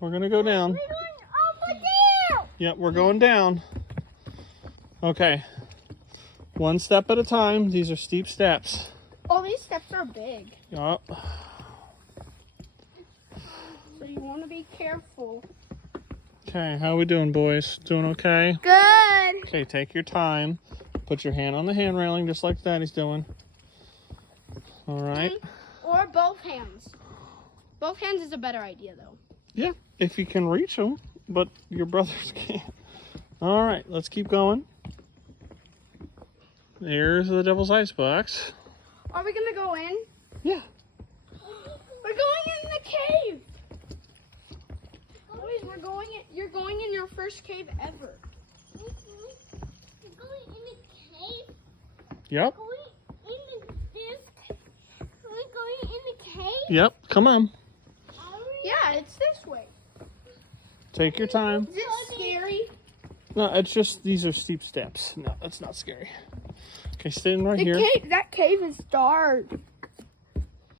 We're gonna go down. We're going over there. Yep, we're going down. Okay. One step at a time. These are steep steps. Oh, these steps are big. Yup. So you want to be careful. Okay, how we doing, boys? Doing okay? Good. Okay, take your time. Put your hand on the hand railing just like Daddy's doing. All right. Or both hands. Both hands is a better idea, though. Yeah, if you can reach them, but your brothers can't. All right, let's keep going. There's the Devil's Icebox. Are we gonna go in? Yeah. We're going in the cave. Boys, we're going in. You're going in your first cave ever. We're going in the cave. Yep. We're going in the cave. Yep. Come on. Yeah, it's this way. Take your time. Is it scary? No, it's just these are steep steps. No, that's not scary. Okay, stay right here. That cave is dark.